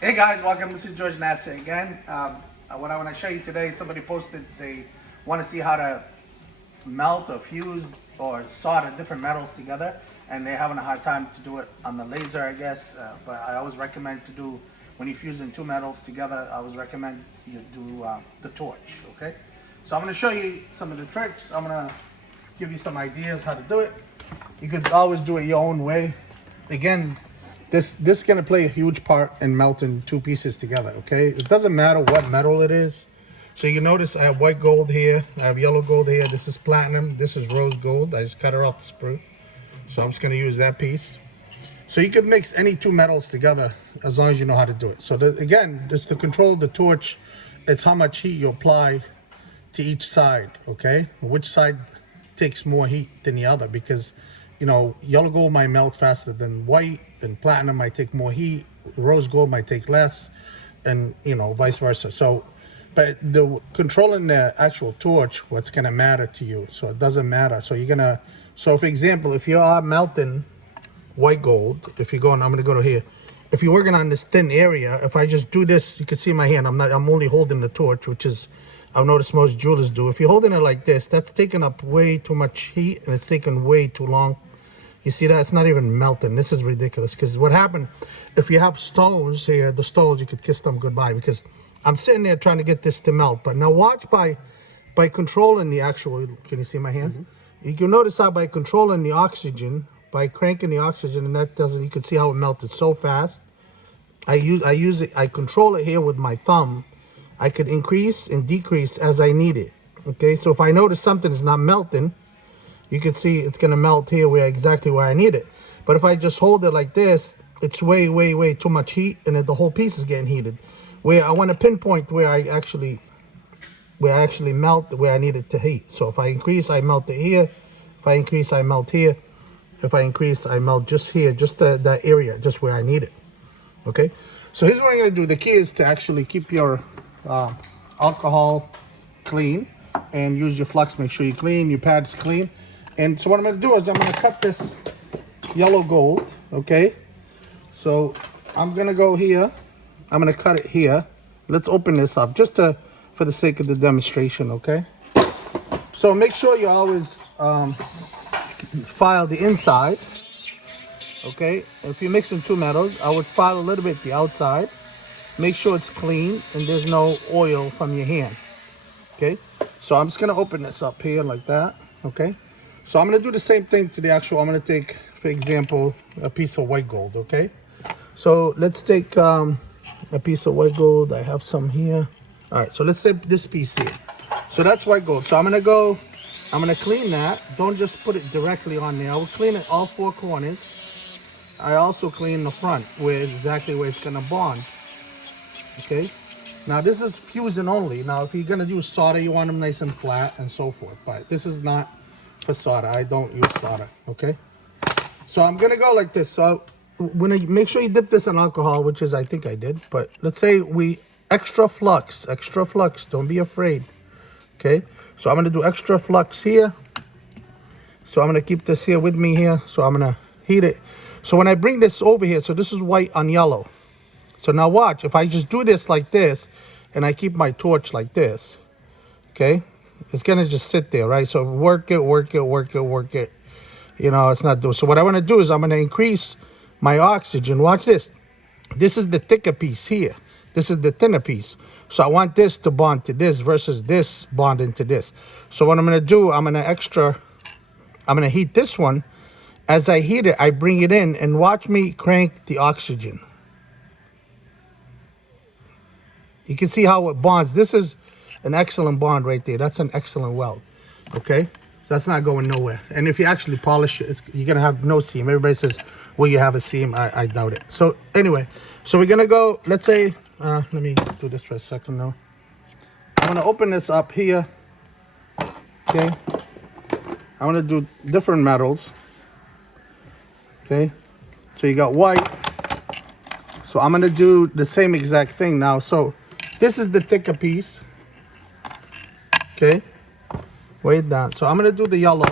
Hey guys, welcome. This is George Nassar again. What I want to show you today, somebody posted they want to see how to melt or fuse or solder different metals together, and they're having a hard time to do it on the laser, I guess. But I always recommend to do, when you're fusing two metals together, I always recommend you do the torch, okay? So I'm going to show you some of the tricks. I'm going to give you some ideas how to do it. You could always do it your own way. Again, this is going to play a huge part in melting two pieces together, okay? It doesn't matter what metal it is. So you can notice I have white gold here, I have yellow gold here, this is platinum, this is rose gold. I just cut it off the sprue. So I'm just going to use that piece. So you could mix any two metals together as long as you know how to do it. So again, just to control the torch, it's how much heat you apply to each side, okay? Which side takes more heat than the other, because you know, yellow gold might melt faster than white, and platinum might take more heat, rose gold might take less, and you know, vice versa. So but the controlling the actual torch, what's gonna matter to you. So it doesn't matter. So you're gonna, so for example, if you are melting white gold, if you're going, I'm gonna go to here, if you're working on this thin area, if I just do this, you can see my hand, I'm only holding the torch, which is, I've noticed most jewelers do. If you're holding it like this, that's taking up way too much heat, and it's taking way too long. You see that? It's not even melting. This is ridiculous, because what happened, if you have stones here, the stones, you could kiss them goodbye, because I'm sitting there trying to get this to melt. But now watch by controlling the actual, can you see my hands? You can notice how by controlling the oxygen, by cranking the oxygen, and that doesn't, you can see how it melted so fast. I control it here with my thumb. I could increase and decrease as I need it. Okay, so if I notice something is not melting, you can see it's gonna melt here exactly where I need it. But if I just hold it like this, it's way too much heat, and the whole piece is getting heated. Where I want to pinpoint where I actually melt where I need it to heat. So if I increase, I melt it here. If I increase, I melt here. If I increase, I melt just here, just that area, just where I need it. Okay. So here's what I'm gonna do. The key is to actually keep your alcohol clean, and use your flux. Make sure you clean your pads clean. And so what I'm going to do is I'm going to cut this yellow gold, okay? So I'm going to go here. I'm going to cut it here. Let's open this up just for the sake of the demonstration, okay? So make sure you always file the inside, okay? If you're mixing two metals, I would file a little bit the outside. Make sure it's clean and there's no oil from your hand, okay? So I'm just going to open this up here like that, okay? So I'm going to do the same thing to the actual, I'm going to take, for example, a piece of white gold, okay? So let's take a piece of white gold. I have some here. All right, so let's say this piece here. So that's white gold. So I'm going to clean that. Don't just put it directly on there. I will clean it all four corners. I also clean the front, exactly where it's going to bond, okay? Now this is fusing only. Now if you're going to do solder, you want them nice and flat and so forth. But this is not for solder. I don't use solder, okay? So I'm gonna go like this. So when I make sure you dip this in alcohol, which is, I think I did, but let's say extra flux, don't be afraid, okay? So I'm gonna do extra flux here. So I'm gonna keep this here with me here. So I'm gonna heat it. So when I bring this over here, so this is white on yellow. So now watch, if I just do this like this, and I keep my torch like this, okay? It's gonna just sit there, right? So work it. You know, it's not doing. So what I wanna do is I'm gonna increase my oxygen. Watch this. This is the thicker piece here. This is the thinner piece. So I want this to bond to this versus this bonding to this. So what I'm gonna do, I'm gonna heat this one. As I heat it, I bring it in, and watch me crank the oxygen. You can see how it bonds. This is an excellent bond right there. That's an excellent weld, okay? So that's not going nowhere. And if you actually polish it, you're gonna have no seam. Everybody says, well, you have a seam. I doubt it. So anyway, so we're gonna go, let's say, let me do this for a second now. I'm gonna open this up here, okay? I'm gonna do different metals, okay? So you got white. So I'm gonna do the same exact thing now. So this is the thicker piece. Okay, way down. So I'm gonna do the yellow.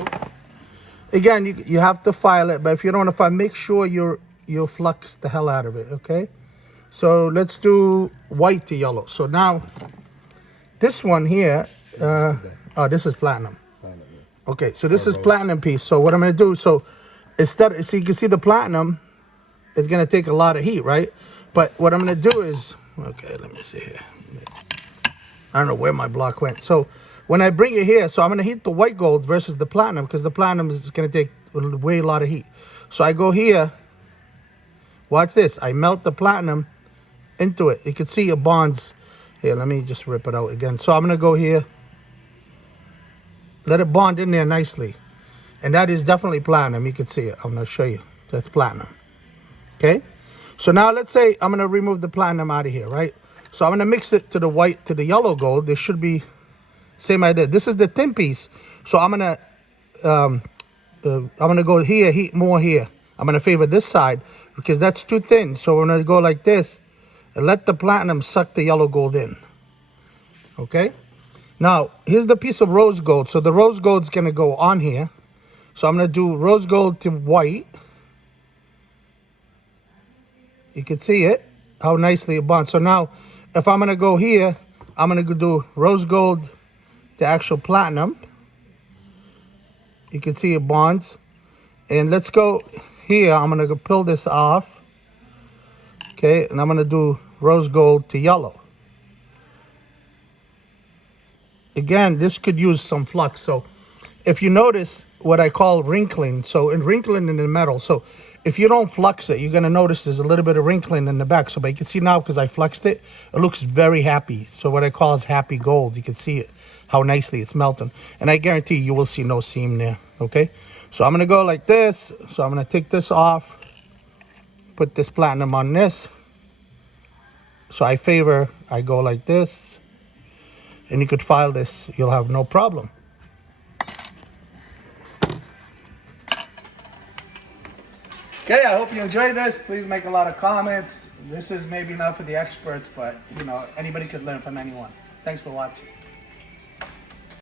Again, you have to file it, but if you don't want to file, make sure you flux the hell out of it, okay? So let's do white to yellow. So now this one here, oh, this is platinum. Okay, so this is platinum piece. So what I'm gonna do, so instead, so you can see the platinum is gonna take a lot of heat, right? But what I'm gonna do is, okay, let me see here. I don't know where my block went. So when I bring it here, so I'm gonna heat the white gold versus the platinum because the platinum is gonna take way a lot of heat. So I go here, watch this, I melt the platinum into it. You can see it bonds. Here, let me just rip it out again. So I'm gonna go here, let it bond in there nicely. And that is definitely platinum, you can see it. I'm gonna show you, that's platinum, okay? So now let's say I'm gonna remove the platinum out of here, right? So I'm gonna mix it to the white, to the yellow gold. There should be, same idea. This is the thin piece. So I'm gonna go here, heat more here. I'm gonna favor this side because that's too thin. So we're gonna go like this and let the platinum suck the yellow gold in, okay? Now, here's the piece of rose gold. So the rose gold's gonna go on here. So I'm gonna do rose gold to white. You can see it, how nicely it bonds. So now, if I'm gonna go here, I'm gonna go do rose gold to actual platinum. You can see it bonds. And let's go here, I'm gonna go peel this off. Okay, and I'm gonna do rose gold to yellow. Again, this could use some flux. So if you notice what I call wrinkling, so in wrinkling in the metal, so if you don't flux it, you're gonna notice there's a little bit of wrinkling in the back. So but you can see now, because I fluxed it, it looks very happy. So what I call is happy gold. You can see it, how nicely it's melting. And I guarantee you will see no seam there, okay? So I'm gonna go like this. So I'm gonna take this off, put this platinum on this. So I go like this. And you could file this, you'll have no problem. Okay, I hope you enjoyed this. Please make a lot of comments. This is maybe not for the experts, but you know, anybody could learn from anyone. Thanks for watching.